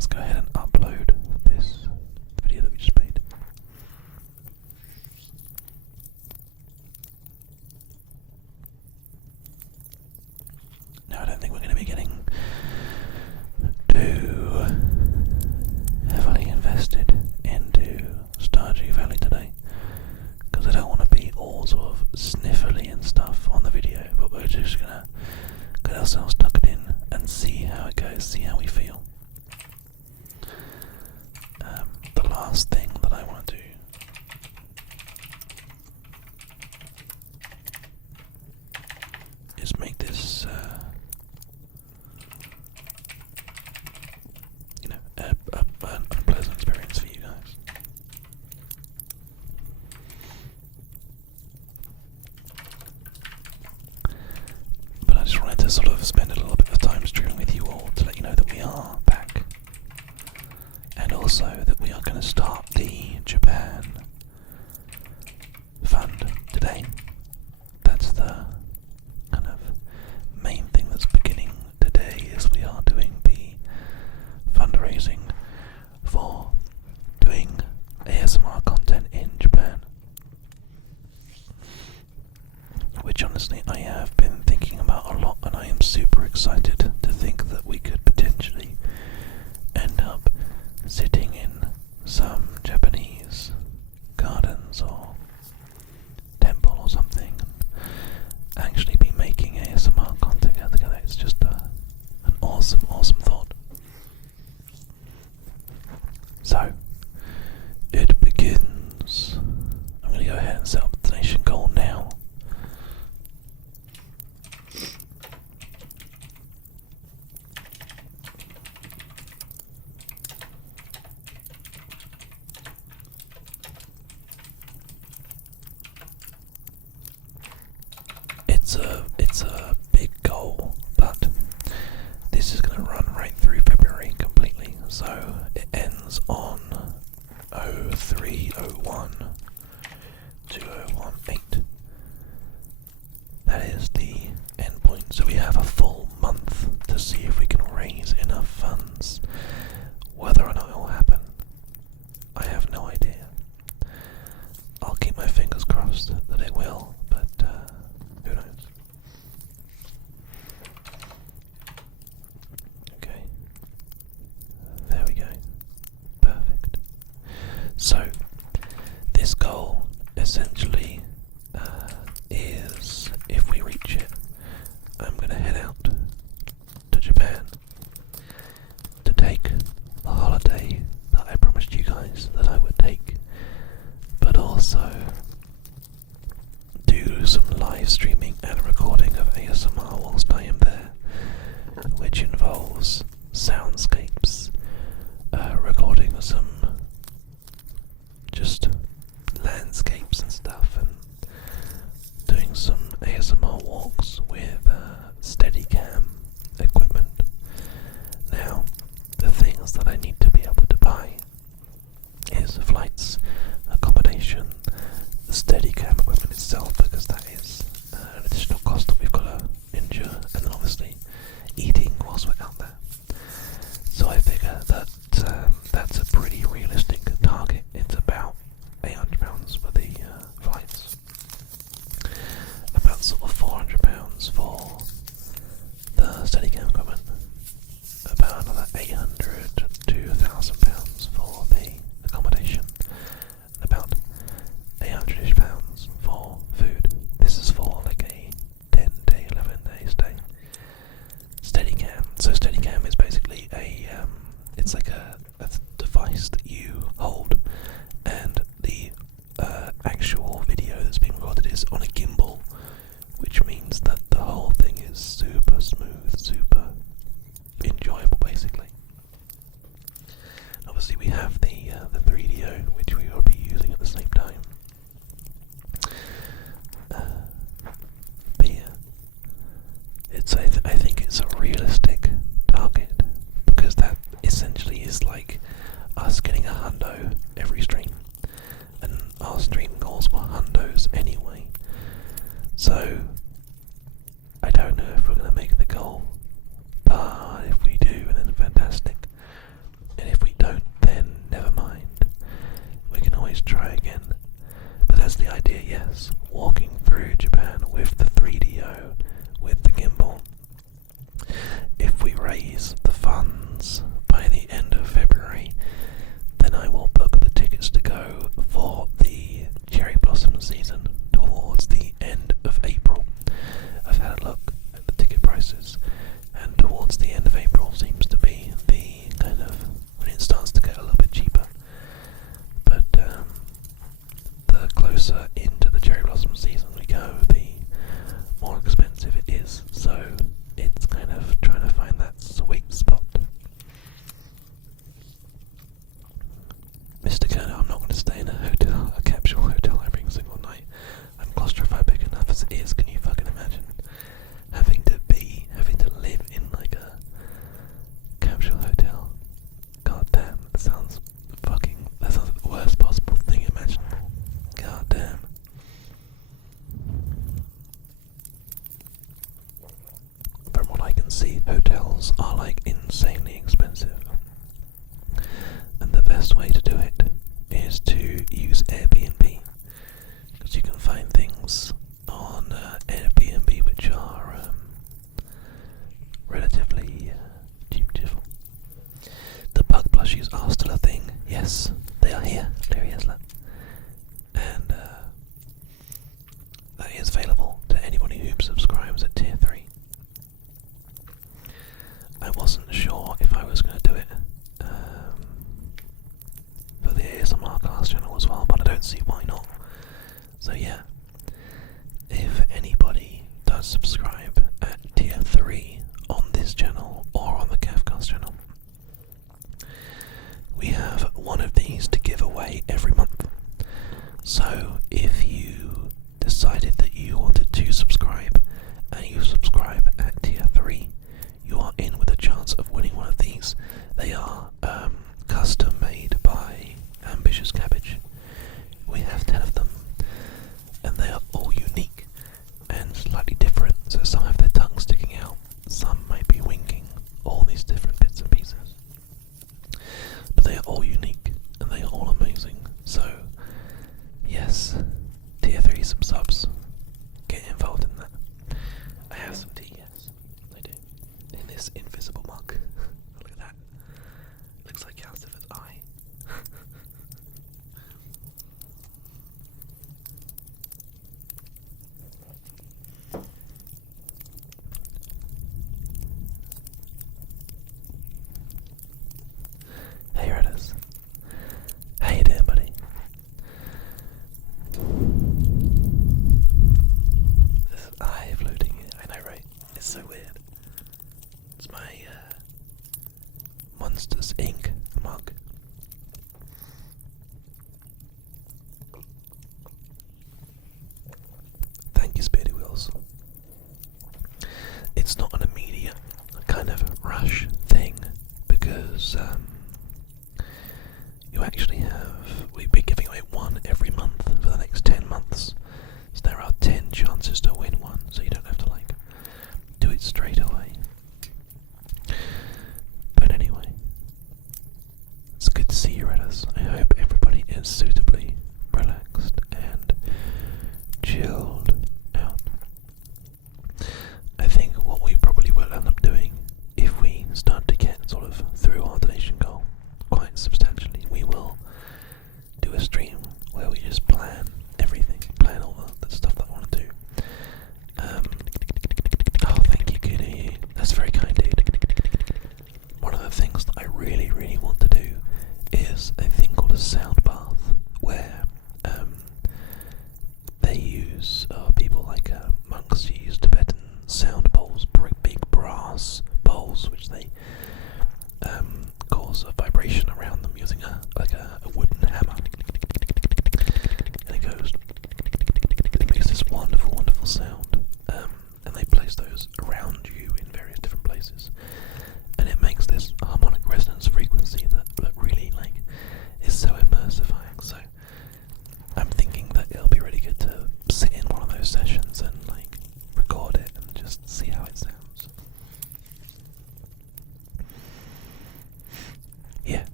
let's go ahead and upload this video that we just made. Now I don't think we're going to be getting too heavily invested into Stardew Valley today, because I don't want to be all sort of sniffly and stuff on the video, but we're just going to get ourselves tucked in and see how it goes, see how we feel. The last thing that I want to do is make this an unpleasant experience for you guys. But I just wanted to sort of spend a little bit of time streaming with you all to let you know that we are back, and also that we are going to start the Japan fund today. That's the kind of main thing that's beginning today, is we are doing the fundraising for doing ASMR content in Japan, which honestly I have been thinking about a lot, and I am super excited to think that we could potentially end up sitting in some Japanese gardens or temple or something and actually be making ASMR content together. It's just an awesome thought. So, it begins. I'm going to go ahead and set up the donation goal now. It's a big goal, but this is going to run right through February completely, so it ends on 0301 2018. That is the end point, so we have a full month to see if we can raise enough funds. Whether or not it will happen, I have no idea. I'll keep my fingers crossed that it will, but who knows? Okay, there we go. Perfect. So, this goal essentially is, if we reach it, I'm going to head out to Japan to take the holiday that I promised you guys that I would take, but also do some live streaming and recording of ASMR whilst I am there, which involves soundscapes, recording some just landscapes and stuff, and doing some ASMR walks with Steadicam equipment. Now, the things that I need to be able to buy is flights, accommodation, the Steadicam equipment itself, because that is an additional cost that we've got to endure, and then obviously eating whilst we're out there. So I figure that that's a pretty realistic target. It's about £800 for the flights, about sort of £400 for the Steadicam equipment, about another £800 to £1,000 for the accommodation, and about £800-ish for food. This is for like a 10-day, 11-day stay. Steadicam. So Steadicam is basically it's like a device that you hold, and the actual video that's being recorded is on a gimbal, which means that the whole thing is super smooth, super enjoyable basically. Obviously we have the 3DO, which we will be using at the same time. But yeah, I think it's a realistic target, because that essentially is like us getting a hundo every stream, and our stream goals were hundos anyway. So I don't know if we're going to make the goal, but if we do, then fantastic. raise the funds by the end of February, then I will book the tickets to go for the cherry blossom season towards the end of April. I've had a look at the ticket prices, and towards the end of April seems to be the kind of when it starts to get a little bit cheaper. But the closer into the cherry blossom season we go, the more expensive it is. So it's kind of trying to find that sweet spot. Mr. Kerner, I'm not going to stay in a capsule hotel every single night. I'm claustrophobic enough as it is. Can you fucking imagine having to live in like a capsule hotel? God damn, that sounds like the worst possible thing imaginable. God damn. From what I can see, hotels are like insanely expensive. And the best way to do it is to use Airbnb, because you can find things on Airbnb which are relatively cheap. The bug plushies are still a thing. Yes, they are here. There he is, look. And that is available to anybody who subscribes at tier 3. I wasn't sure if I was going to do it for the ASMRcast channel as well, but I don't see why not. So yeah, if anybody does subscribe at tier 3 on this channel or on the Cavcast channel, we have one of these to give away every month. So if you decided that you wanted to subscribe and you subscribe at tier 3, you are in with a chance of winning one of these. They are custom made by Ambitious Cabbage. We have 10 of them, and they are all unique and slightly different. So some have their tongue sticking out, some might be winking, all these different bits and pieces. But they are all unique and they are all amazing. So yes, tier 3 subs, get involved in that. I have some tea, yes, I do. In this invisible mug. Look at that. Looks like Calcifer's eye. Hey Redders. How you doing, buddy? This eye floating in. I know, right? It's so weird. It's my Monsters Inc. mug. Thank you, Speedy Wheels. It's not an immediate kind of rush thing, because you actually we've been giving away one every month for the next 10 months. So there are 10 chances to win one, so you don't have to do it straight away. But anyway, it's good to see you, Redders. I hope everybody is suitably relaxed and chilled out. I think what we probably will end up doing, if we start to get sort of through our donation goal,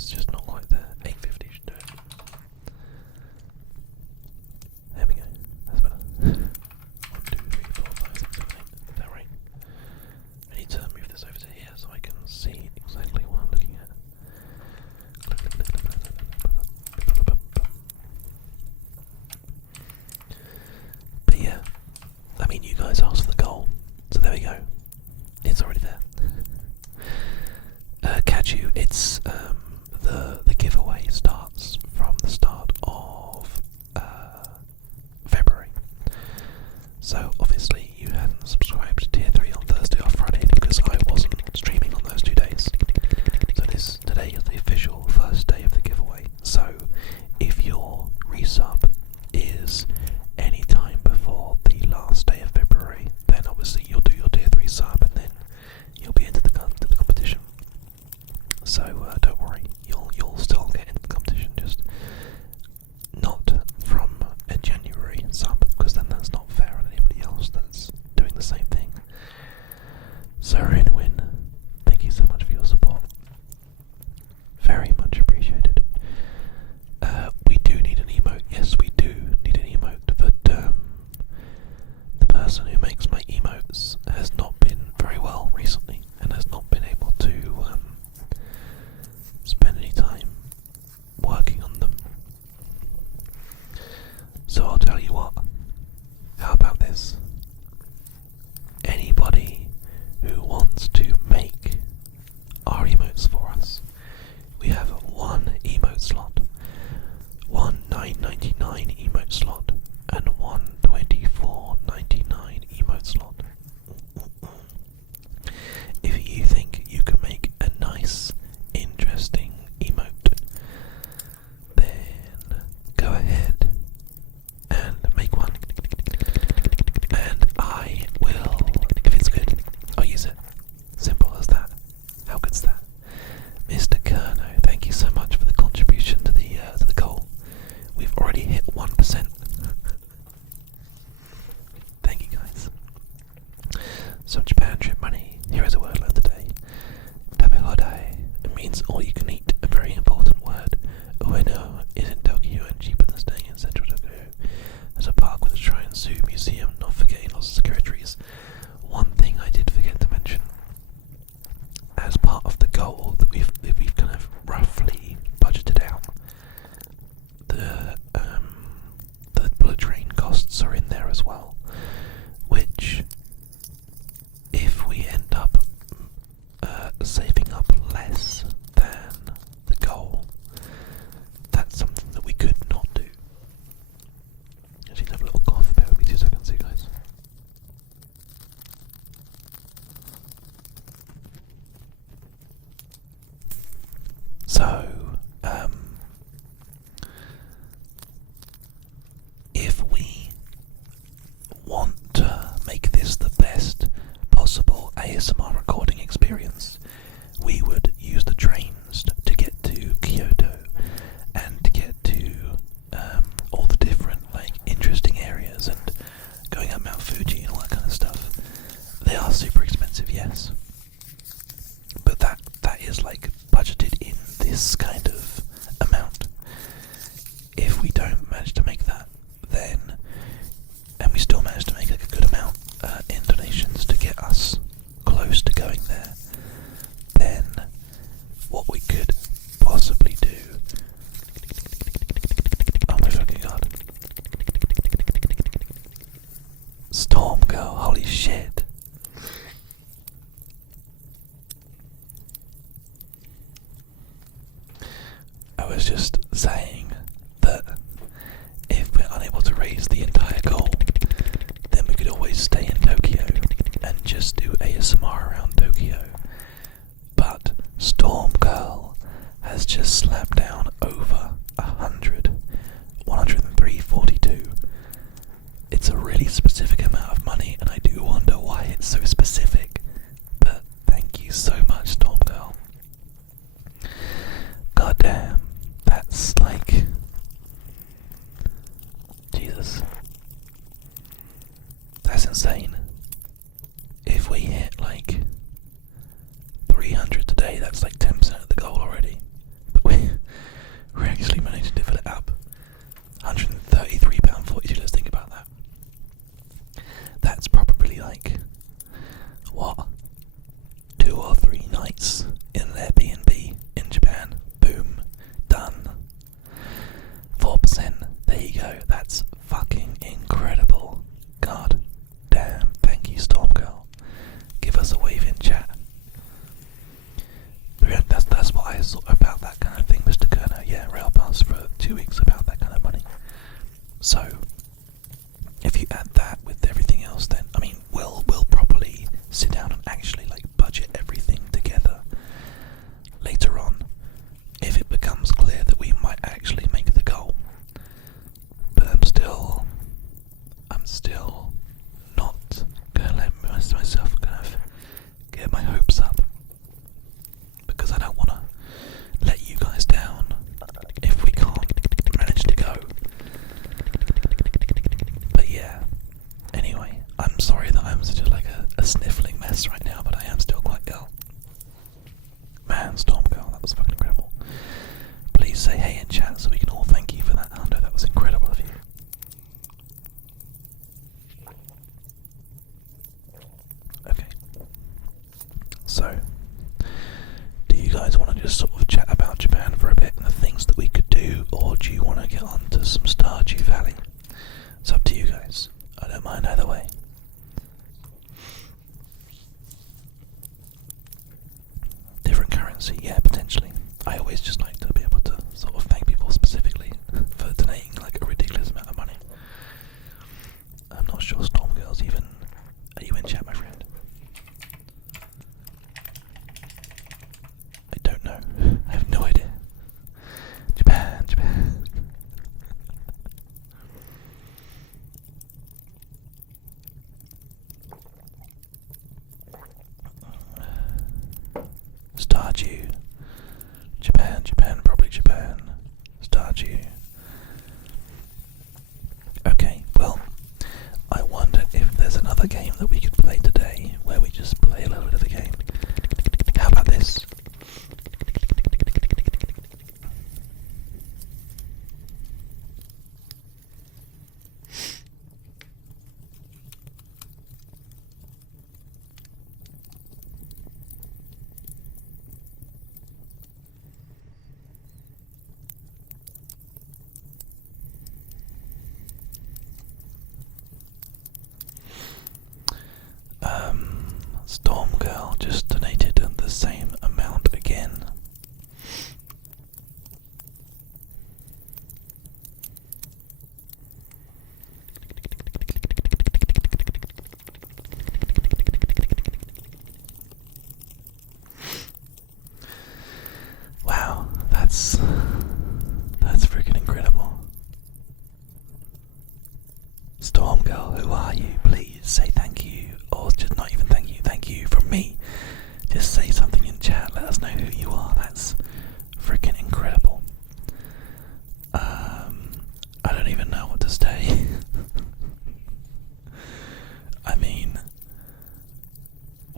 It's just not quite there. 850 should do it. There we go. That's better. 1, 2, 3, 4, 5, 6, 7, 8. Is that right? I need to move this over to here so I can see exactly what I'm looking at. But yeah, I mean, you guys asked for the goal, so there we go. It's already there. Catch you. It's the giveaway starts from the start of February. So obviously you hadn't subscribed to Tier 3 on Thursday or Friday because I wasn't streaming on those 2 days. So today is the official first day of the giveaway. So if your resub is any time before the last day of February, then obviously you'll do your Tier 3 sub and then you'll be into the competition. So don't worry, you'll still get into the competition, just not from a January sub, because then that's not fair on anybody else that's doing the same thing. So Rinwin, thank you so much for your support. Very much appreciated. We do need an emote. Yes, we do need an emote, but the person who makes my emotes has not been very well recently and has not been able to spend any time working on them. So I'll tell you what, how about this? Anybody who wants to make our emotes for us, we have one emote slot, one $9.99 emote slot, and one $24.99 emote slot. If you think you can make a nice, interesting emote, then go ahead and make one, and I will, if it's good, I'll use it. Simple as that. How good's that? Mr. Kerno, thank you so much for the contribution to the goal. We've already hit 1%. Thank you guys. Some Japan trip money. Here is a word learned today. Tabehodai. It means all you can eat, a very important word. Ueno is in Tokyo and cheaper than staying in central Tokyo. There's a park with a shrine, zoo, museum, not forgetting lots of securities. One thing I did forget to mention, as part of the goal that we've kind of roughly budgeted out, the bullet train costs are in there as well, which, if we end up saving up less than the goal, that's something that we could not do. I just have a little cough. Bear with me 2 seconds, you guys. So, if we want to make this the best possible ASMR recording experience, we would use the trains to get to Kyoto and to get to all the different interesting areas and going up Mount Fuji and all that kind of stuff. They are super expensive, yes, but that is budgeted in this kind of amount. If we don't manage to make that, then, and we still manage to make a good amount in donations to get us close to going there, then what we could possibly do, oh my fucking god, Storm Girl, holy shit. I was just saying that if we're unable to raise the entire goal, then we could always stay in Tokyo and just do ASMR around Tokyo. But Storm Girl has just slapped down over 100, 103.42. It's a really specific amount of money, and I do wonder why it's so specific. But thank you so much, Storm Girl. God damn, that's Jesus. That's insane. If we hit 300 today, that's 10% of the goal already. But say hey in chat so we can all thank you for that, Ando? That was incredible of you. Okay. So, do you guys want to just sort of chat about Japan for a bit and the things that we could do, or do you want to get on to some Stardew Valley? It's up to you guys. I don't mind either way. Different currency, yeah, potentially. I always just like to be able to sort of thank people specifically for donating like a ridiculous amount of money. I'm not sure Stormgirl's even... Are you in chat, my friend? I don't know. I have no idea. Japan, Japan. Stardew. Japan, Japan, probably Japan. Stardew. Okay, well, I wonder if there's another game that we could play today where we just play a little bit of the game. How about this? Stormgirl just donated the same amount again. Wow, that's freaking incredible. Stormgirl, who are you? Please say thank you. Or just not even thank you from me. Just say something in chat, let us know who you are. That's freaking incredible. I don't even know what to say. I mean,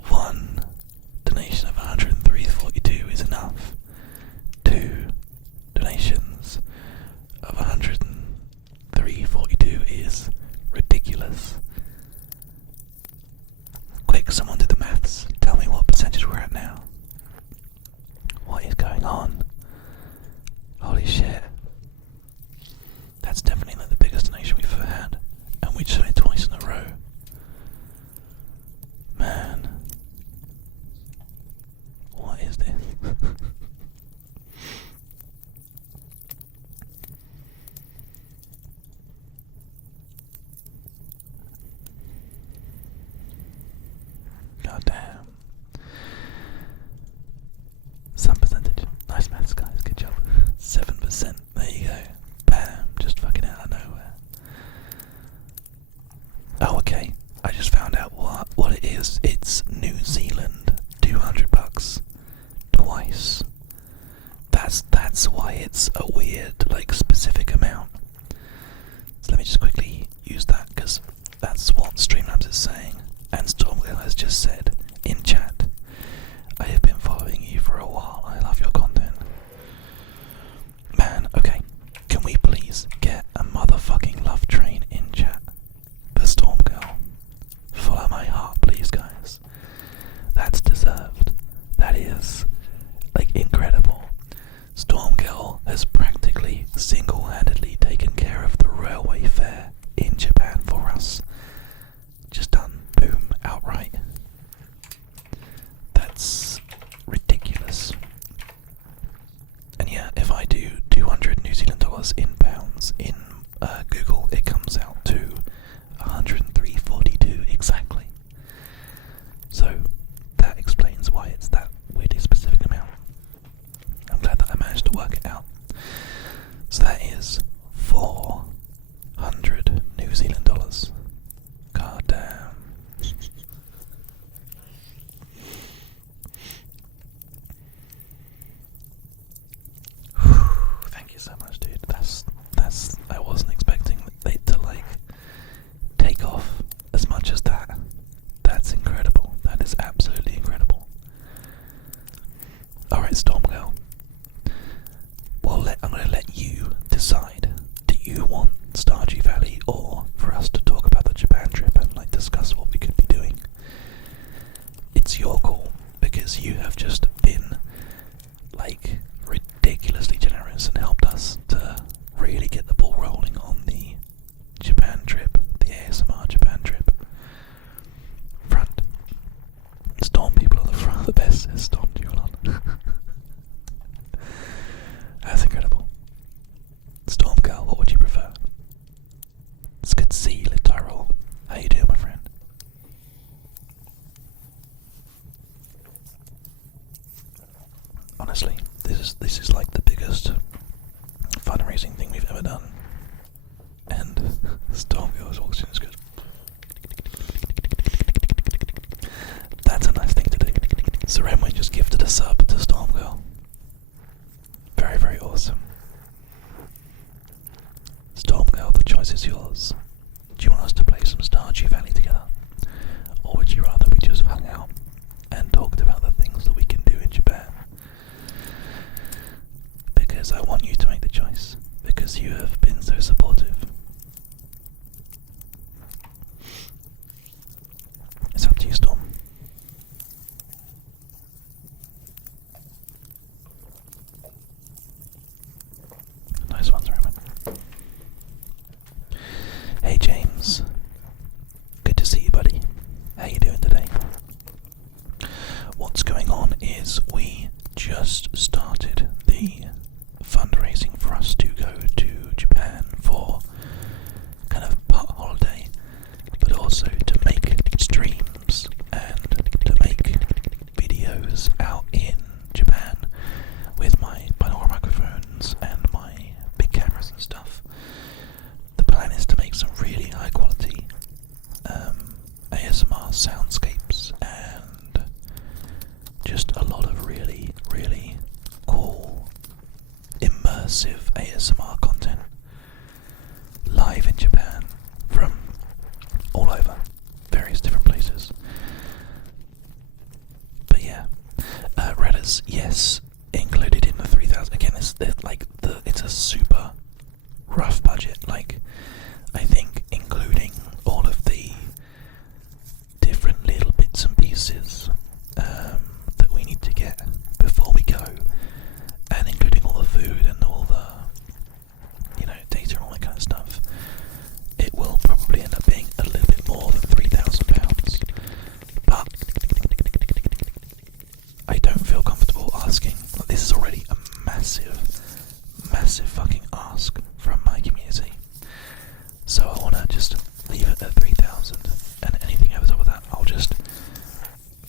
one donation of 103.42 is enough. Two donations of 103.42 is ridiculous. Quick, someone do the maths. Tell me what percentage we're at now. What is going on? Holy shit. That's definitely like the biggest donation we've ever had. And we just made it twice in a row. Man. What is this? God damn. Some percentage. Nice maths, guys. Good job. 7%. There you go. Bam. Just fucking out of nowhere. Oh, okay. I just found out what it is. It's New Zealand. $200. Twice. That's why it's a weird, like, specific amount. So let me just quickly use that, because that's what Streamlabs is saying. And Stormgirl has just said in chat, I have been following you for a while. I love your content. Man, okay. Can we please get a motherfucking love train in chat for Stormgirl? Follow my heart, please, guys. That's deserved. That is, like, incredible. Stormgirl has practically single-handedly taken care of the railway fare in Japan for us. Just done. Boom. Outright. That's ridiculous. And yeah, if I do 200 New Zealand dollars in pounds in Google, it comes out to 103.42 exactly. So that explains why it's that weirdly specific amount. I'm glad that I managed to work it out. So that is 400 New Zealand dollars. God damn. Thank you so much, dude. That's I wasn't expecting it to like take off as much as that. That's incredible. That is absolutely incredible. Alright, Stormgirl. Well, I'm gonna choice is yours. Do you want us to play some Stardew Valley together? Or would you rather we just hung out and talked about the things that we can do in Japan? Because I want you to make the choice, because you have been so supportive. It's up to you, Storm. Nice ones, Roman. Hey James, good to see you, buddy. How you doing today? What's going on is we just started the fundraising for us to go to Japan for kind of part holiday, but also to make streams and to make videos out in Japan with my binaural microphones and my big cameras and stuff. The plan is to make some really high quality ASMR soundscapes and just a lot of really, really cool immersive ASMR content live in Japan from all over various different places. But yeah, Redders, yes, included in the 3,000. Again, it's a super rough budget. Like, I think including all of the different little bits and pieces that we need to get before we go, and including all the food and all the, data and all that kind of stuff, it will probably end up being a little bit more than £3,000. But I don't feel comfortable asking. Like, this is already a massive fucking ask from my community. So I want to just leave it at 3,000, and anything over top of that, I'll just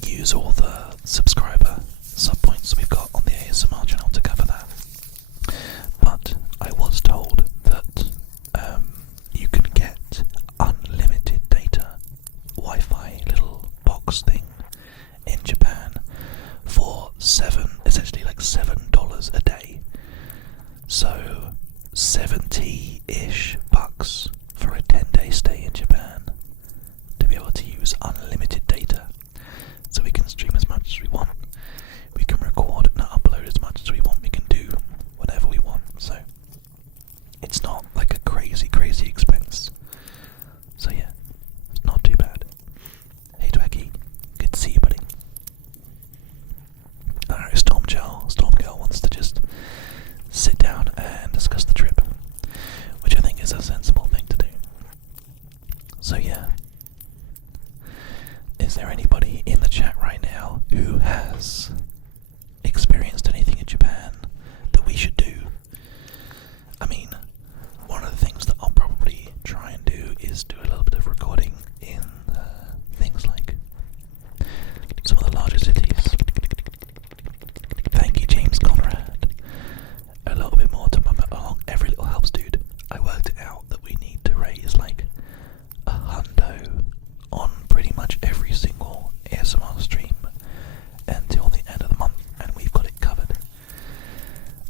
use all the subscriber sub points we've got on the ASMR channel to cover that. But I was told that you can get unlimited data Wi-Fi little box thing in Japan for essentially like $7 a day. So 70-ish bucks for a 10-day stay in Japan to be able to use unlimited data. So we can stream as much as we want, we can record and upload as much as we want, we can do whatever we want. So it's not like a crazy expense. So yeah, it's not too bad. Hey Twaggy, good to see you, buddy. Alright, Stormgirl wants to just sit down and discuss the trip, which I think is a sensible thing to do. So yeah, is there anybody in the chat right now who has experienced anything in Japan that we should do? I mean, one of the things that I'll probably try and do is do a little bit of recording in things like some of the larger cities. Thank you, James Conrad. A little bit more to mum along. Every little helps, dude. I worked it out that we need to raise like $100 on pretty much every single ASMR stream until the end of the month, and we've got it covered.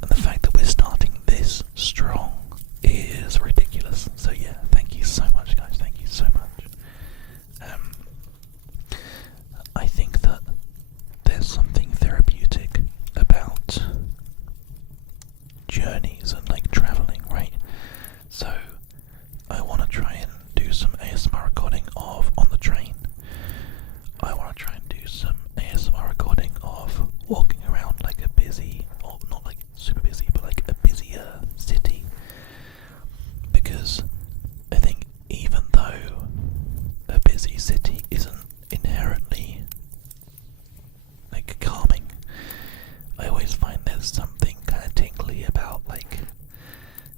And the fact that we're starting this strong is ridiculous. So yeah, thank you so much, guys. Thank you so much. I think that there's something therapeutic about journeys and like traveling, right? So I want to try and do some ASMR recording of on the train. I want to try and do some ASMR recording of walking around like a busy, or not like super busy, but like a busier city. Because I think even though a busy city isn't inherently like calming, I always find there's something kind of tingly about like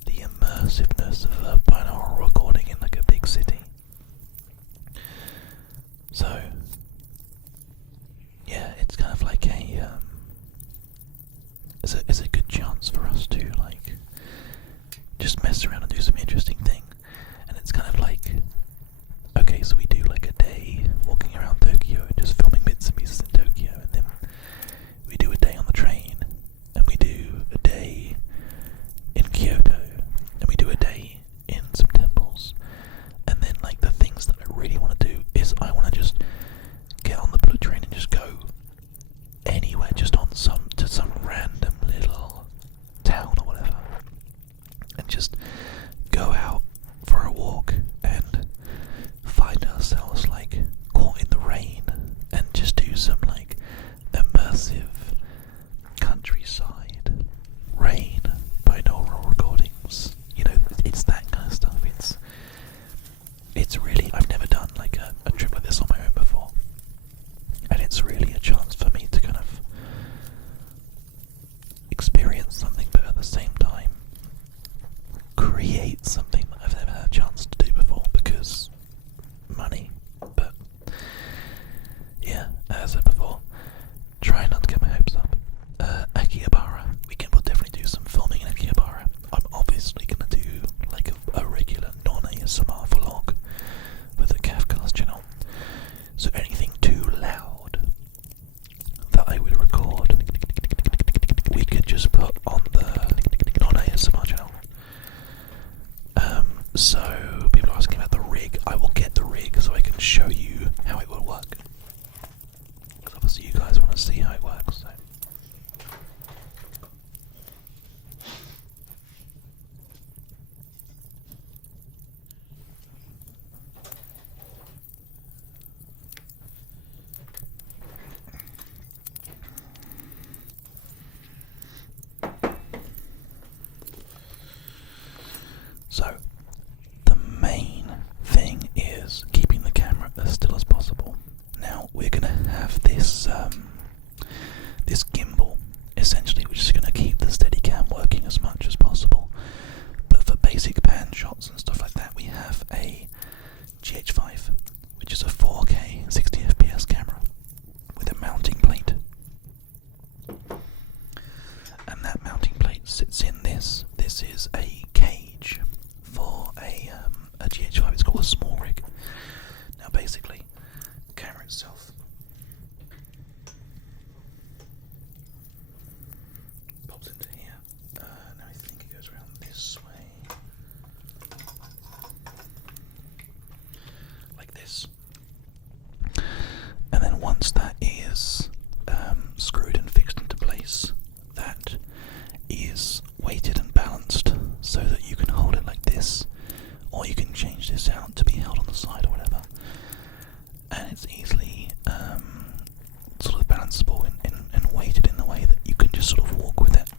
the immersiveness of a binaural recording in like a big city. So yeah, it's kind of like it's a good chance for us to like just mess around and do some interesting thing. And it's kind of like, okay, so we do like a day walking around Tokyo and just filming bits and pieces in Tokyo, and then we do a day on the train, and we do a day in Kyoto, and we do a day in some temples, just go out for a walk and find ourselves like caught in the rain and just do some like immersive countryside rain binaural recordings. You know, it's that kind of stuff. It's really, I've never done like a trip like this on my own before, and it's really a chance for me to kind of experience something, but at the same time create something that I've never had a chance to do before, because money. But yeah, as I said before, try not to get my hopes up. Akihabara, we'll definitely do some filming in Akihabara. I'm obviously going to do like a regular non-ASMR vlog with the Cavcast channel, so anything too loud that I would record, we could just put on the non-ASMR channel. So people are asking about the rig. I will get the rig so I can show you how it will work, because obviously you guys want to see how it works. So. So, the main thing is keeping the camera as still as possible. Now, we're going to have this this gimbal, essentially, which is going to keep the Steadicam working as much as possible. But for basic pan shots and stuff like that, we have a GH5, which is a 4K 60 FPS camera with a mounting plate. And that mounting plate sits in this. This is a cage for a GH5. It's called a small rig. Now basically, the camera itself pops into here. Now I think it goes around this way, like this. And then once that is screwed and fixed into place, that is weighted and balanced so that you can hold it like this, or you can change this out to be held on the side or whatever, and it's easily sort of balanceable and weighted in the way that you can just sort of walk with it.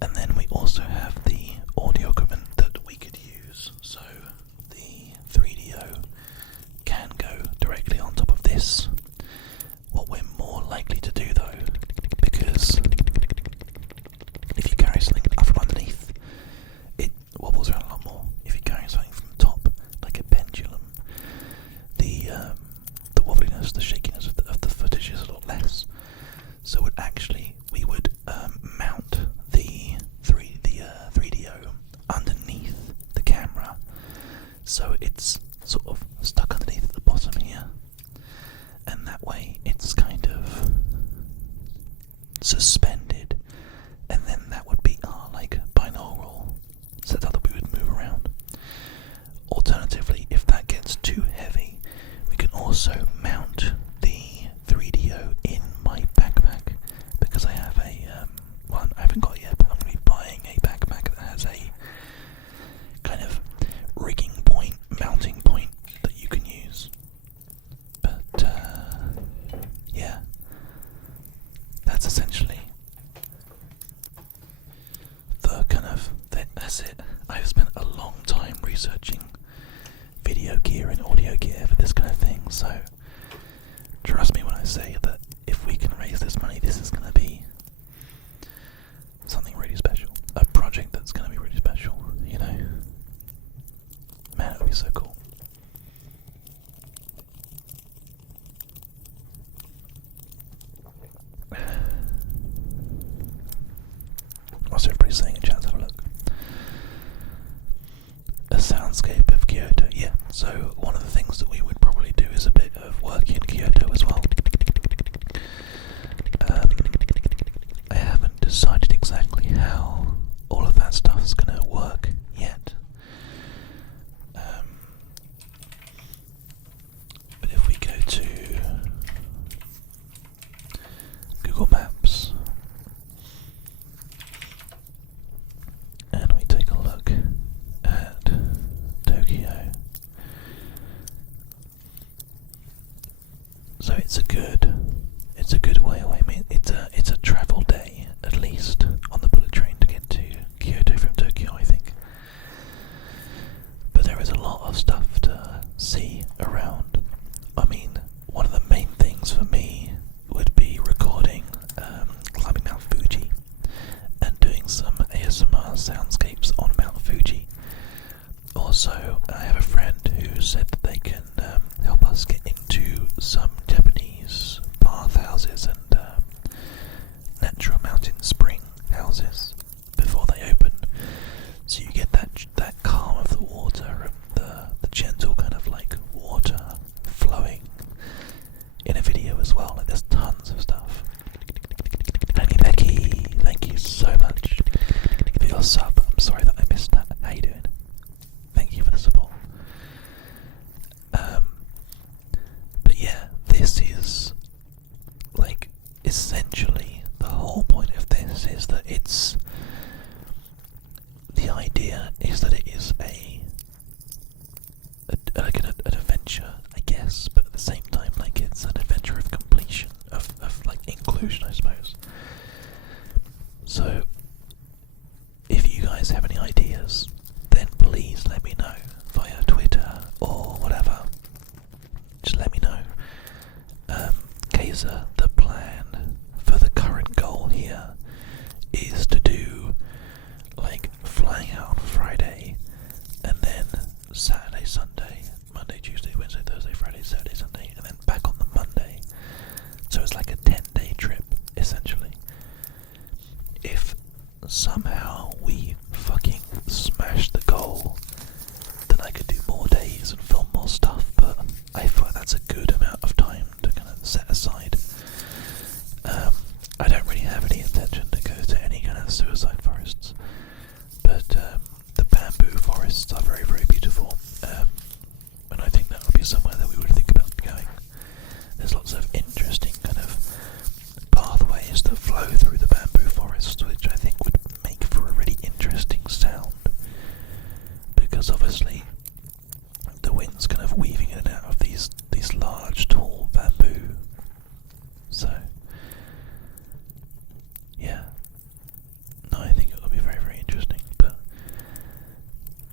And then we also have the audio equipment that we could use, so the 3DO can go directly on top of this. What we're more likely to do though, because if you carry something up from underneath, it wobbles around a lot more. If you're carrying something from the top, like a pendulum, the wobbliness, the shakiness of the footage is a lot less. So we would mount the 3DO underneath the camera, so it's sort of stuck underneath at the bottom here, and that way it's kind of suspended, and then that would be our like binaural setup that we would move around. Alternatively, if that gets too heavy, we can also mount the 3DO in my backpack, because I have a well, I haven't got it yet, but I'm going to be buying a backpack that has a kind of rigging point, mounting point that you can use. But yeah, that's essentially the kind of that's it. I've spent a long time researching video gear and audio gear for this kind of thing, so trust me when I say that if we can raise this money, this is going to be something really special. A project that's going to be really special, you know. Man, it would be so cool. What's everybody saying in chat? Let's have a look. A soundscape of Kyoto. Yeah, so one of the things that we would probably do is a bit of work in Kyoto as well. it's a good way away. I mean, it's a travel day at least on the bullet train to get to Kyoto from Tokyo, I think. But there is a lot of stuff to see around. I mean, one of the main things for me would be recording climbing Mount Fuji and doing some ASMR soundscapes on Mount Fuji. Also, I have a friend who said that they can help us get into some Japanese bathhouses and natural mountain spring houses before they open. So you get that calm of the water and the gentle kind of like water flowing in a video as well. Like there's tons of stuff. Thank you, Becky. Thank you so much for your sub. I'm sorry that I missed that. How you doing? Thank you for the support. But yeah, this is like essentially the whole point of this is that the idea is that it is like an adventure, I guess, but at the same time, like it's an adventure of completion, of like inclusion, I suppose. So, if you guys have any ideas, then please let me know via Twitter or whatever. Just let me know. Kaiser, the plan for the current goal here is to do like flying out on Friday and then Saturday, Sunday, Monday, Tuesday, Wednesday, Thursday, Friday, Saturday, Sunday, and then back on the Monday. So it's like a 10-day trip, essentially. If somehow we fucking smash the goal, then I could do more days and film more stuff, but I feel like that's a good amount of time to kind of set aside. I don't really have any intention to go to any kind of suicide forests, but the bamboo forests are very, very beautiful, and I think that would be somewhere that we would think about going. There's lots of interesting kind of pathways that flow through the bamboo forests, which I think would make for a really interesting sound, because obviously the wind's kind of weaving in and out of these large, tall bamboo. So yeah, no, I think it will be very, very interesting, but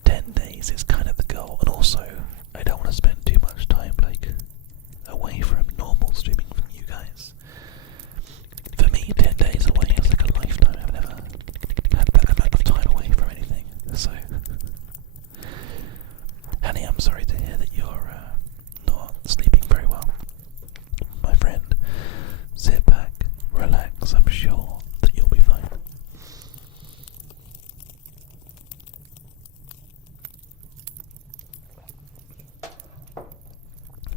10 days is kind of the goal, and also I don't want to spend too much time like away from normal streaming from you guys. For me, 10 days away is like a lifetime. I've never had that amount of time away from anything, so Annie, I'm sorry to hear that you're not sleeping very well. My friend, sit back, relax, I'm sure that you'll be fine.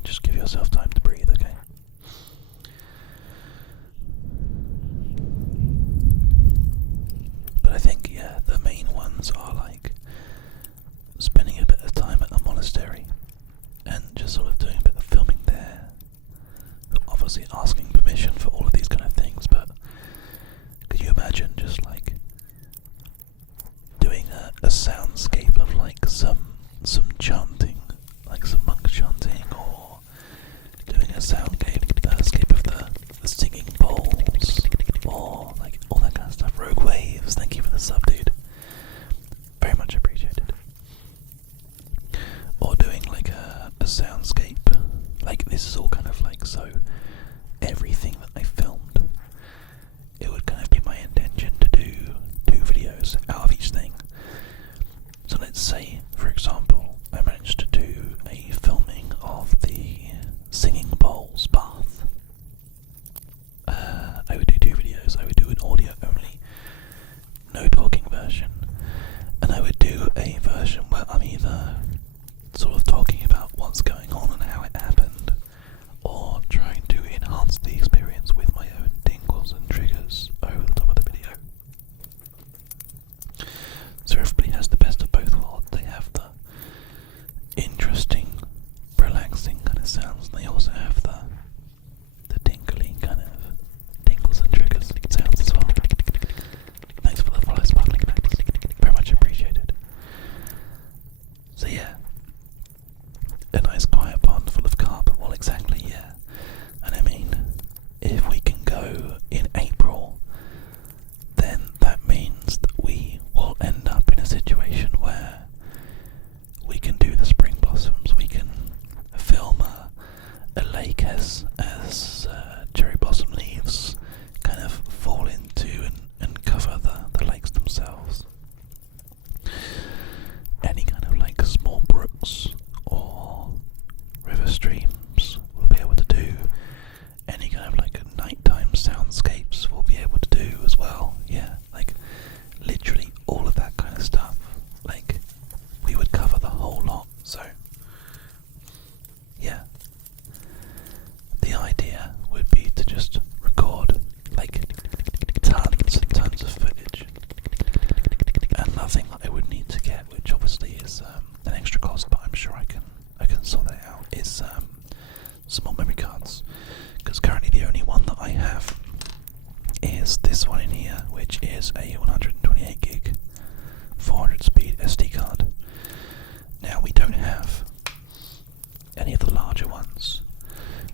Just give yourself time to breathe, okay? But I think, yeah, the main ones are like spending a bit of time at the monastery and just sort of doing a bit of filming there. Obviously asking permission for all of these kind of things, but could you imagine just like doing a soundscape of like some chanting, like some monk chanting, or doing a soundscape of the singing bowls, or like all that kind of stuff. Rogue Waves, thank you for the sub, dude. Very much appreciated. Or doing like a soundscape, like this is all kind of like, so everything that I filmed, it would kind of be my intention to do 2 videos out of each thing. So let's say, for example, I managed to do a filming of the singing bowls bath. I would do 2 videos. I would do an audio only, no talking version, and I would do a version where I'm either sort of talking about what's going on and how it happened, or trying to enhance the experience with my own tingles and triggers over the top of the video. So everybody has the best of both worlds. They have the interesting, relaxing kind of sounds, and they also have the tingly kind of tingles and triggers sounds as well. Thanks for the follow, Sparkling Max. Very much appreciated. So yeah, a nice quiet pond full of carp. Well, exactly, yeah. And I mean, another thing that I would need to get, which obviously is an extra cost, but I'm sure I can sort that out, is some more memory cards. Because currently the only one that I have is this one in here, which is a 128 gig 400 speed SD card. Now we don't have any of the larger ones,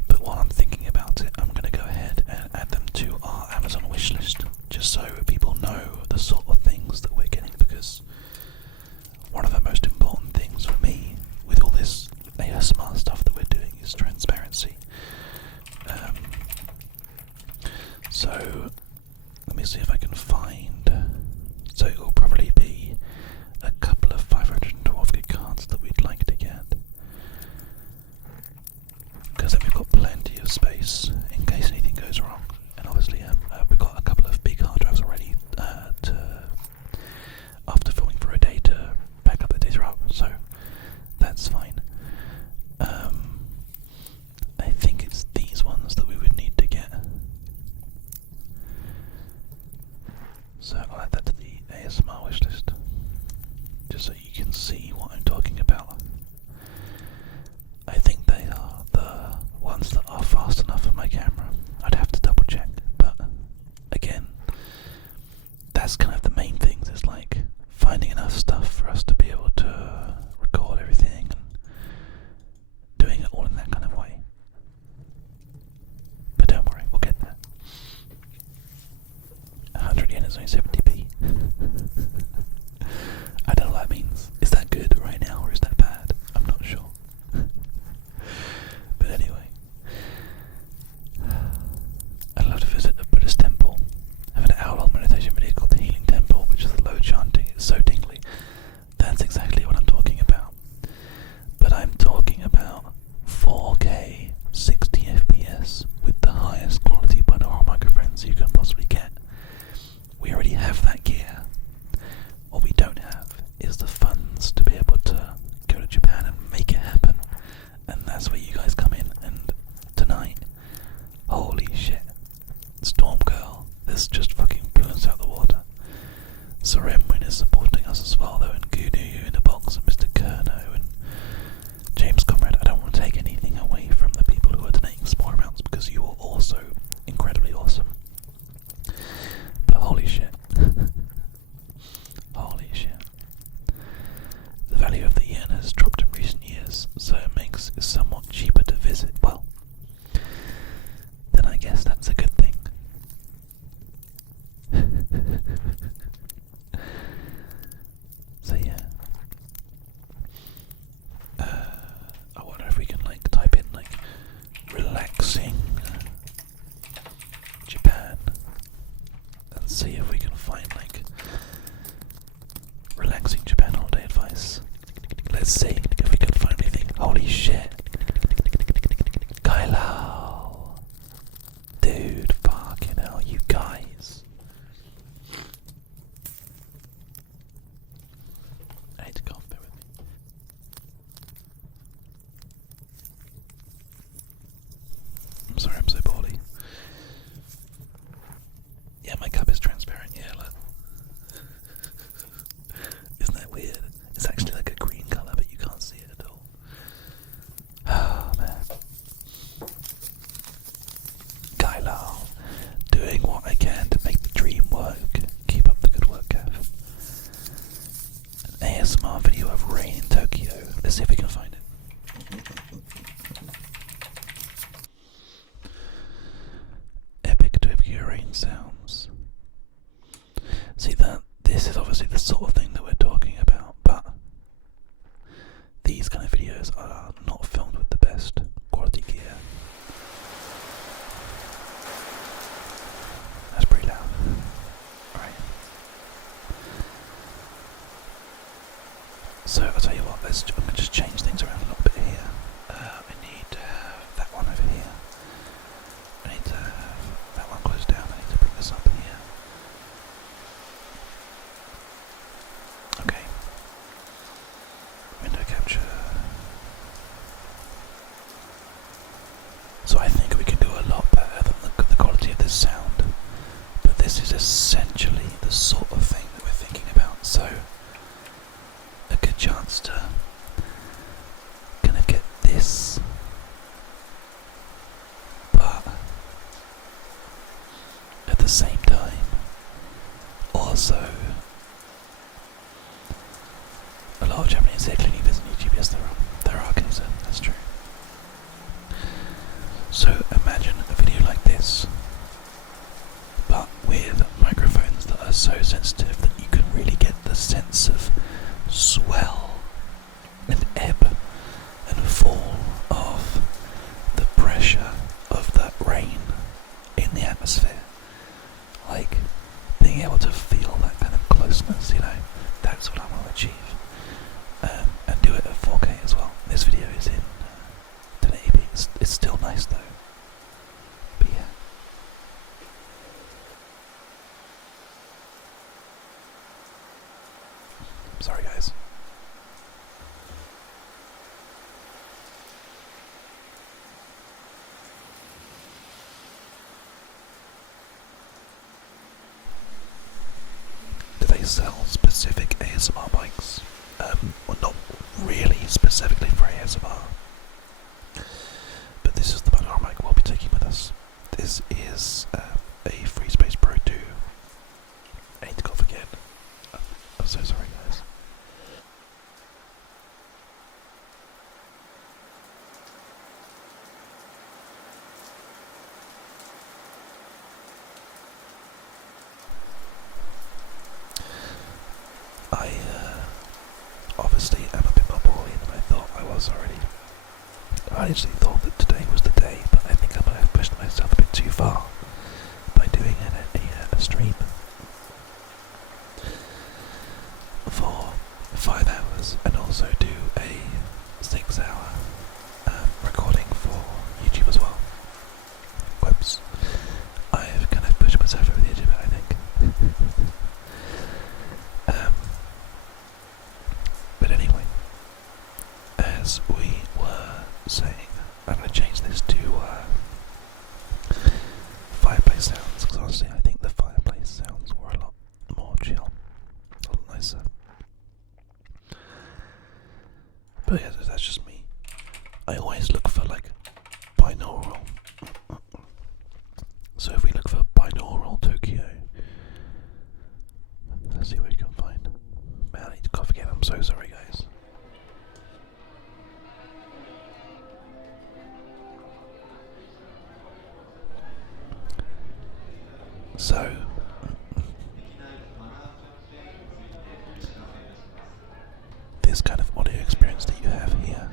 but while I'm thinking about it, I'm going to go ahead and add them to our Amazon wishlist, just so people know the sort of things that we're getting, because one of the most important things for me with all this ASMR stuff that we're doing is transparency. So let me see if I can find, so it will probably be a couple of 512 gig cards that we'd like to get, because then we've got plenty of space in case anything goes wrong. And obviously we've got a couple of big hard drives already after filming for a day to back up the data up, so that's fine. I think it's these ones that we would need to get. So I'll add that to the ASMR wishlist, just so you can see what I'm talking about. I think they are the ones that are fast enough for my camera. I'd have to double check, but again, that's kind of the main things, is like finding enough stuff for us to be able to record everything and doing it all in that kind of way. But don't worry, we'll get there. 100 yen is only 70p. I don't know what that means. Is that good right now or is that bad? I'm not sure. But anyway, I'd love to visit a Buddhist temple. I have an hour-long meditation video called The Healing Temple, which is the low chanting. It's so tingly. That's exactly what I'm talking about. But I'm talking about 4K 60 FPS with the highest quality binaural microphones you can possibly get. We already have that gear. What we don't have is the funds to be able to go to Japan and make it happen. And that's where you guys come in. And tonight, holy shit, Storm Girl, this just fucking blew us out the water. Seremwin is supporting us as well though, and Gunu in the box, and Mr. Kerno, and James Comrade. I don't want to take anything away from the people who are donating small amounts, because you are also incredibly awesome. But holy shit. Holy shit. The value of the yen has dropped in recent years, so it makes it somewhat cheaper to visit. Well, then I guess that's a good thing. So yeah. I wonder if we can like type in like relaxing Japan and see if we can find like relaxing Japan holiday advice. Let's see if we can find anything. Holy shit. Kailao. Dude, fucking hell, you guys. I need to cough, bear with me. I'm sorry, I'm so poorly. Yeah, my cup is transparent, yeah, look. Isn't that weird? It's actually like a green colour, but you can't see it at all. Oh, man. Kylo, doing what I can to make the dream work. Keep up the good work, Gav. An ASMR video of rain in Tokyo. Let's see if we can find it. Epic Tokyo rain sounds. See that? This is obviously the sort of thing that we're talking about, but these kind of videos are not filmed with the best quality gear. That's pretty loud. Alright. So I'll tell you what, I'm going to just change things around a little bit here. I need to have that one over here. I need to have that one closed down. I need to bring this up in here. Okay. Window capture. So I think we can do a lot better than the quality of this sound. But this is essentially the sort of thing that we're thinking about. So chance to kind of get this, but at the same time also a lot of Japanese here clearly visit YouTube. Yes, there are cases, that's true. So imagine a video like this, but with microphones that are so sensitive that you can really get the sense of swell and ebb and fall of the pressure of that rain in the atmosphere. Like, being able to feel that kind of closeness, that's what I want to achieve. And do it at 4K as well. This video is in 1080p. It's still nice though. But yeah. Sorry guys. Do they sell specific ASMR mics? Well, not really specifically for ASMR. But this is the Panasonic mic we'll be taking with us. This is a Freespace Pro II. I need to cough again. I'm so sorry guys. I obviously am a bit more poorly than I thought I was already. I actually thought that today was the day, but I think I might have pushed myself a bit too far by doing a stream for 5 hours and also do a 6-hour recording for YouTube as well. Whoops. I've kind of pushed myself over the edge of it, I think. But anyway, as we were saying, I'm going to change this to fireplace sounds, because honestly I think the fireplace sounds were a lot more chill, a lot nicer. But yeah, that's just me. I always look for like binaural. So if we look for binaural Tokyo, let's see what we can find. Man, I need to cough again, I'm so sorry guys. So, this kind of audio experience that you have here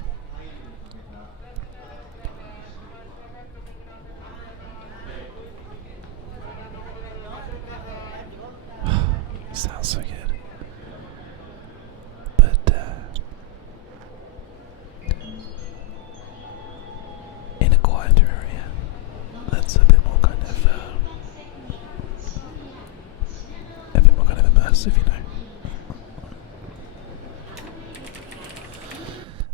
sounds so good. But in a quieter area that's a bit more kind of immersive,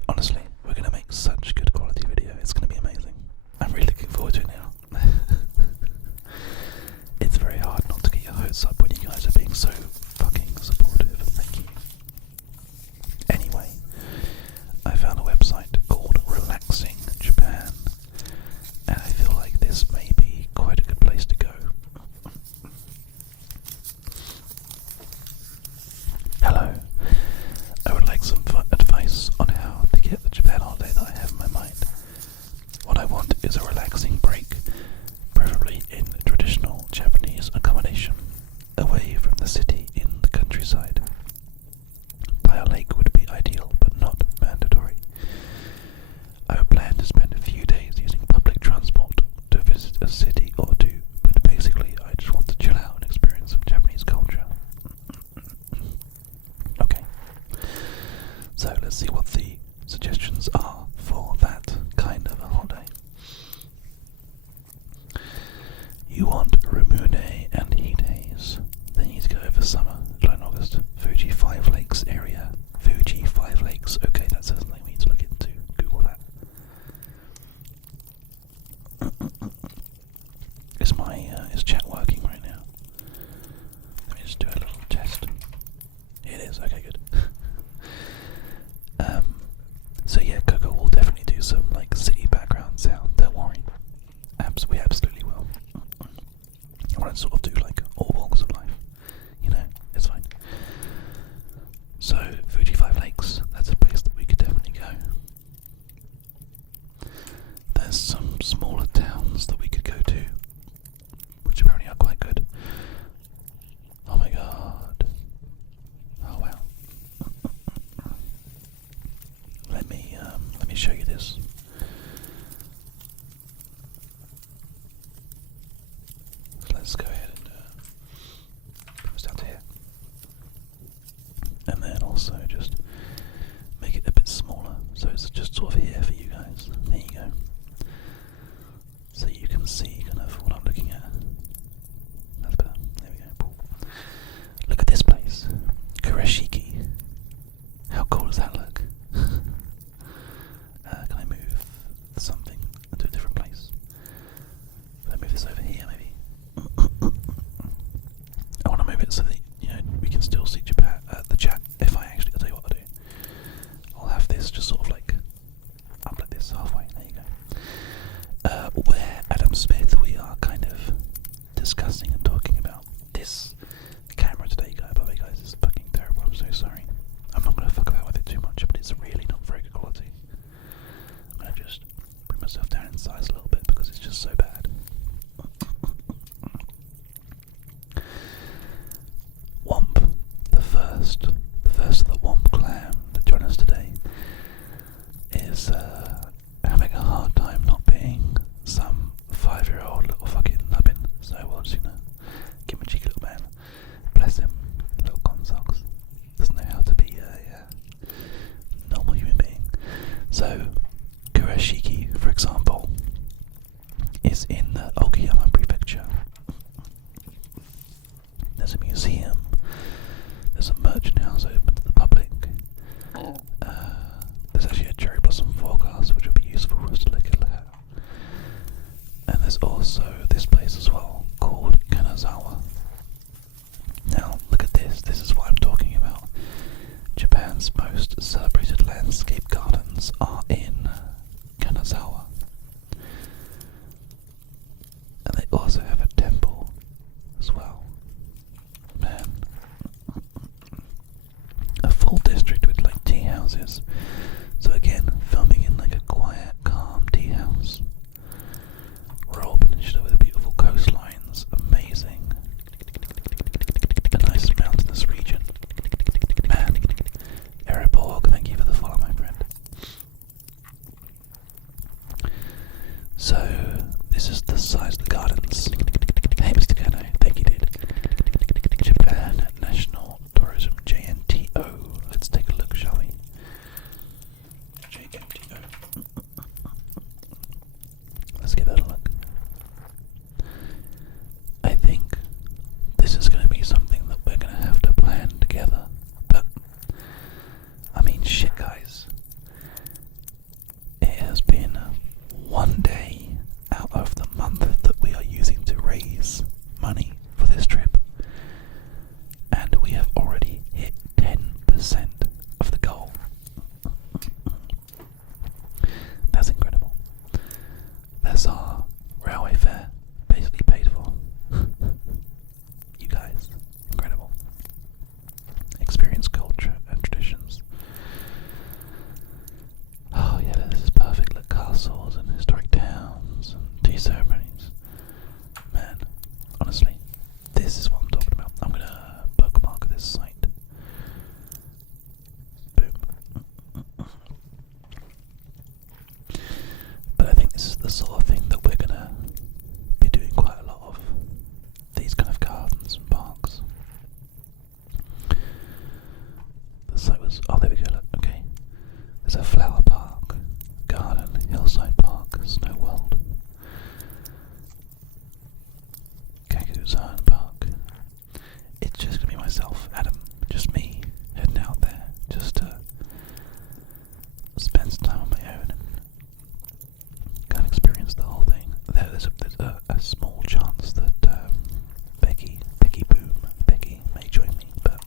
Honestly, we're going to make such good quality video, it's going to be amazing. I'm really looking forward to it now. It's very hard not to get your hopes up when you guys are being so fucking supportive, thank you. Anyway, I found a website called Relaxing Japan, and I feel like this may be quite a good place to go. Hello, I would like some advice on how to get the Japan holiday that I have in my mind. What I want is a relaxing break, preferably in traditional Japanese accommodation, away from the city in the countryside. By a lake would be ideal, but not mandatory. I would plan to spend a few days using public transport to visit a city or two, but basically I just want to chill out and experience some Japanese culture. Okay, so let's see what the suggestions are for that kind of a holiday. You want Rumune and Hideis, then you need to go over summer, July and August. Fuji 5 Lakes area. Fuji 5 Lakes, okay, that's something we need to look into. Google that. Is chat working right now? Let me just do a little test. It is, okay, good. show you this. So let's go ahead and put this down to here. And then also just make it a bit smaller, so it's just sort of here for you guys. There you go. So you can see kind of what I'm looking at. That's better. There we go. Look at this place. Kurashiki. How cool does that look? Can I move something to a different place? Can I move this over here maybe? I want to move it so that we can still see Japan, the chat. If I actually, I'll tell you what I'll do. I'll have this just sort of like up like this halfway. There you go. Where Adam Smith, we are kind of discussing and talking about this camera today, guys. By the way, guys, it's fucking terrible. I'm so sorry. I'm not going to fuck about with it too much, but it's really not very good quality. I'm going to just bring myself down in size a little bit because it's just so bad. Womp, the first of the Womp clan that joined us today is having a hard time not being some 5-year-old little fucking nubbin. So we're just gonna give him a cheeky little man. Bless him, little con socks. Doesn't know how to be a normal human being. So Kurashiki, for example, is in the Okayama Prefecture. There's a museum. There's a merchant house open to the public. There's actually a cherry blossom forecast, which will be useful for us to look at. And there's also this place as well, called Kanazawa. Now, look at this. This is what I'm talking about. Japan's most celebrated landscape gardens are in Kanazawa. And they also have a temple as well. Man. A full district with like tea houses. So again, filming in like a quiet, calm tea house. Royal Peninsula with beautiful coastlines. Amazing. A nice mountainous region. Man. Ereborg, thank you for the follow, my friend. So, this is the size of the gardens. Hey, Mr. Kano, thank you, dude. Japan National Tourism, JNTO. Let's take a look, shall we? JNTO. Let's give that a look. I think this is going to be something that we're going to have to plan together. But, I mean, shit, guys. It has been one day out of the month that we are using to raise money for this trip, and we have already hit 10% of the goal. That's incredible. That's our railway fare basically paid for. You guys, incredible. Experience culture and traditions. Oh yeah, this is perfect. Look, castles and historic towns and tea ceremonies. Man, honestly, this is what I'm talking about. I'm gonna bookmark this site. Boom. But I think this is the sort of thing that we're gonna be doing quite a lot of. These kind of gardens and parks. The site was, oh there we go, look, okay. There's a flower park, garden, hillside park, snow world. Kakuzan Park. It's just gonna be myself, Adam, just me, heading out there, just to spend some time on my own and kind of experience the whole thing. There's a small chance that Becky may join me, but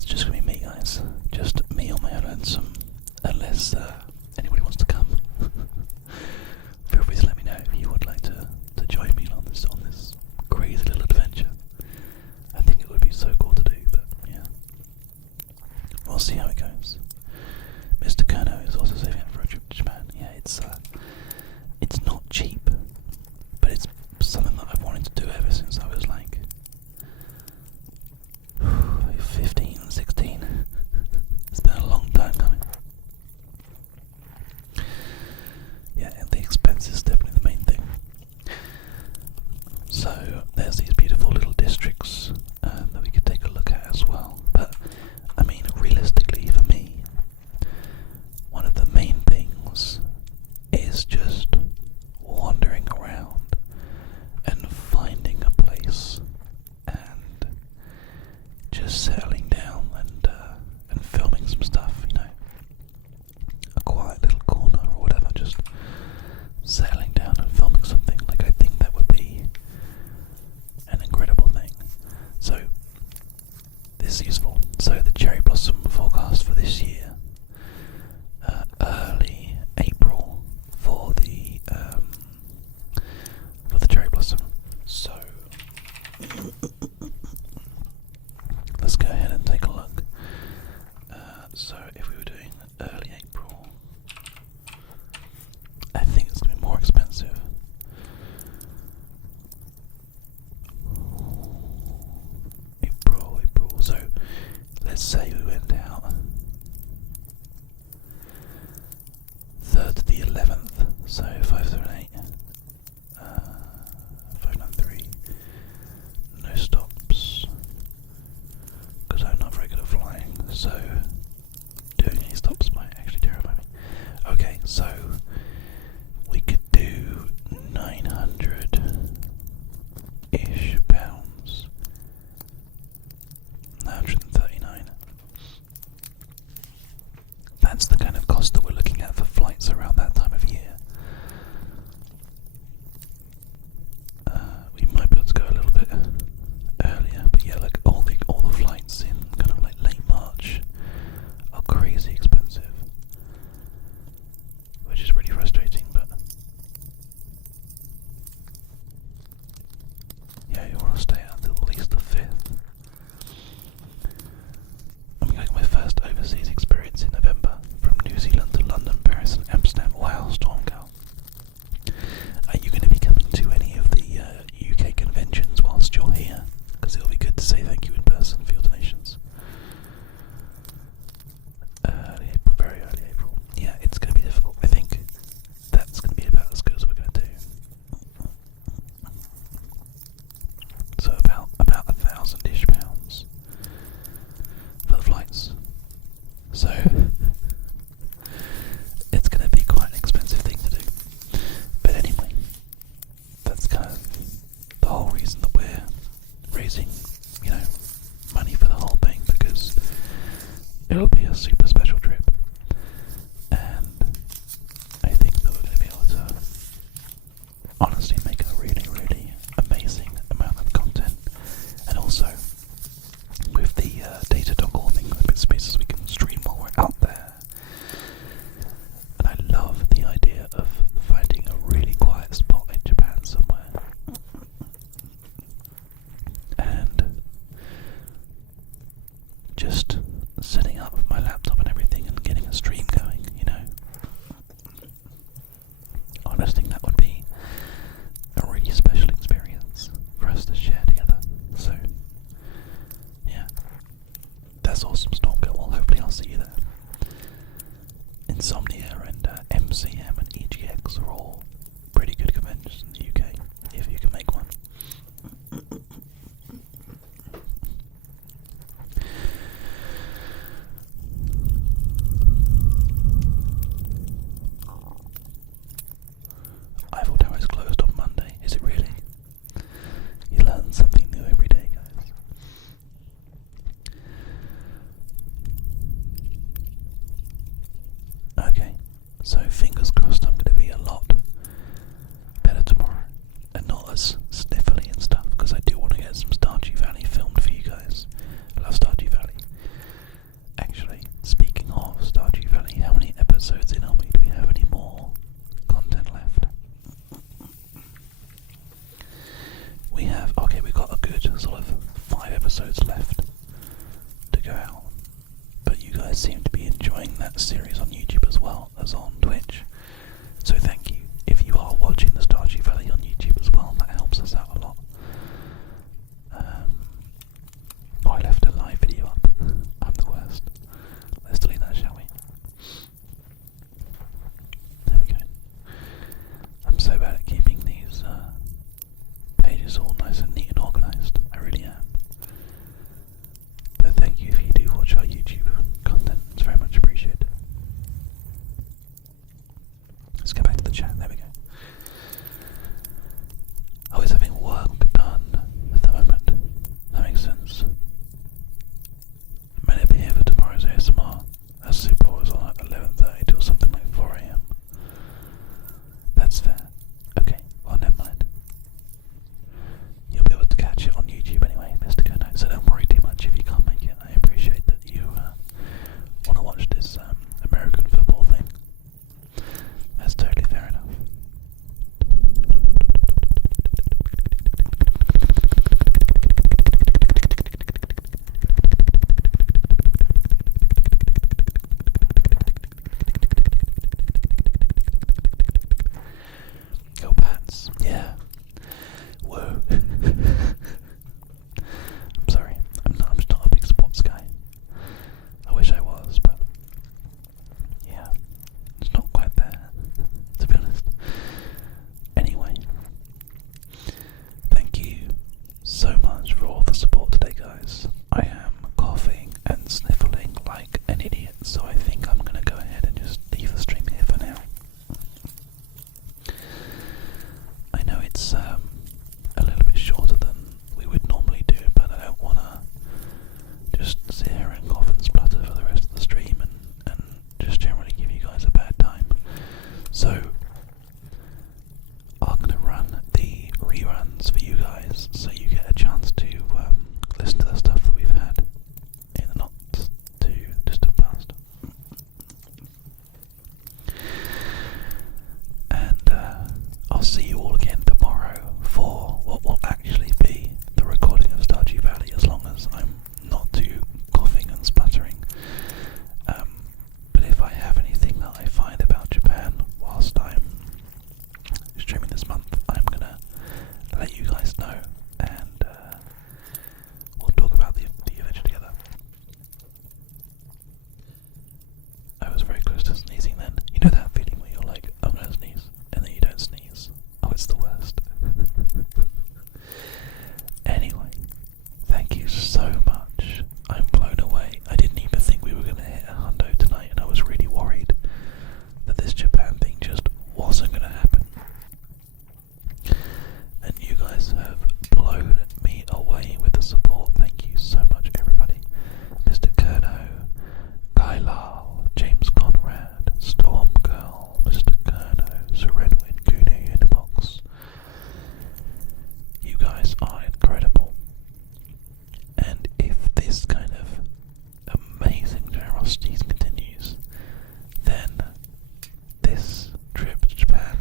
it's just going to be me, guys. Just me on my own lonesome. Unless anybody wants to come. Feel free to let me know if you would like to join me on this crazy little adventure. I think it would be so cool to do, but yeah. We'll see how it goes. Mr. Kerno is also saving up for a trip to Japan. Yeah, it's not cheap, but it's something that I've wanted to do ever since I was like 15, 16. It's been a long time coming. Yeah, and the expense is definitely the main thing. So there's these beautiful little districts that we could take a look at as well. But I mean, realistically, for me, one of the main things is just wandering around and finding a place and just settling down and filming some stuff, you know, a quiet little corner or whatever, just settling down and filming something. Like, I think that would be an incredible thing. So this is useful. So the cherry blossom forecast for this year, early April for the cherry blossom. So let's go ahead and take a look. So if we were doing early April, I think it's going to be more expensive. April. So let's say we went out 3rd to the 11th. So 578, 593. No stops, because I'm not very good at flying. So doing any stops might actually terrify me. Okay, so we could do 900-ish pounds. 939. That's the kind of cost that we're looking at for flights around that time of year. We might be able to go a little bit earlier, but yeah, like all the flights in kind of like late March are crazy expensive, which is really frustrating. But yeah, you want to stay until at least the 5th. I'm going my first overseas experience in November, from New Zealand to London, Paris and Amsterdam. Wow, Stormgirl. Are you going to be coming to any of the UK conventions whilst you're here? Because it'll be good to say thank you in person for your donations. Early April, very early April. Yeah, it's going to be difficult. I think that's going to be about as good as we're going to do. So about 1,000-ish pounds for the flights. So it's going to be quite an expensive thing to do. But anyway, that's kind of the whole reason that we're raising, you know, money for the whole thing, because it'll be a super special trip. And I think that we're going to be able to honestly make a really, really amazing amount of content. And also, with the data dongle thing, the bit spaces we can stream while we're out there. And I love the idea of finding a really quiet spot in Japan somewhere and just setting up my laptop episodes left to go out. But you guys seem to be enjoying that series on YouTube as well as on Twitch. So thank you. If you are watching the Stardew Valley on YouTube as well, that helps us out a lot. I left a live video up. I'm the worst. Let's delete that, shall we? There we go. I'm so bad at keeping these pages all nice and neat and organised. I really am. But thank you if you do watch our YouTube content. It's very much appreciated. Let's go back to the chat. There we go. I was having work done at the moment. That makes sense. I may not be here for tomorrow's ASMR. As Super was on at 11:30 till something like 4 AM. That's fair. Okay, well never mind. You'll be able to catch it on YouTube anyway, Mr. Kerno, so don't worry too much if you can't make it. I appreciate that you want to watch this American football thing. That's totally fair enough. Go Pats, yeah. Whoa. I'm sorry, I'm just not a big sports guy. I wish I was, but yeah, it's not quite there, to be honest. Anyway, thank you so much for all the support today, guys. I am coughing and sniffling like an idiot, so I think I'm going to go ahead and just leave the stream here for now. I know it's a little bit shorter than we would normally do, but I don't want to just sit here and cough and splutter for the rest of the stream and just generally give you guys a bad time. So I'm going to run the reruns for you guys so you get a chance to listen to the stuff that we've had in the not too distant past. And I'll see you all again tomorrow for what will actually be the recording of Stardew Valley, as long as I'm not too coughing and spluttering. But if I have anything that I find about Japan whilst I'm streaming this month, I'm gonna let you guys know, and we'll talk about the adventure together. I was very close to sneezing then. You know that feeling where you're like, I'm gonna sneeze, and then you don't sneeze? Oh, it's the worst. Anyway, thank you so much. I'm blown away. I didn't even think we were going to hit a hundo tonight, and I was really worried that this Japan thing just wasn't going to happen. And you guys have blown me away with the support. Thank you so much, everybody. Mr. Kerno, Kylal, James Conrad, Storm Girl, Mr. Kerno, Serenwin, Gunu Unibox. You guys are incredible. And if this kind of amazing generosity continues, then this trip to Japan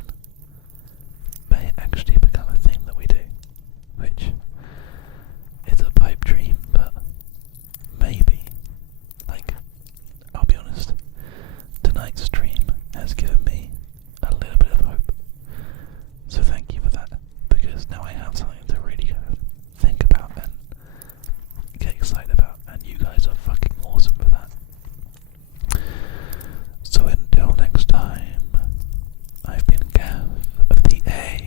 may actually become a thing that we do, which is a pipe dream, but maybe. Like, I'll be honest, tonight's stream has given me a little bit of hope. So thank you for that, because now I have something to really kind of think about and get excited about, and you guys are fucking awesome for that. So until next time, I've been Gav of the ASMRcast,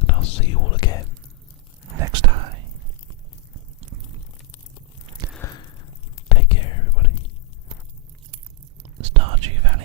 and I'll see you all again next time. Take care, everybody. Stardew Valley.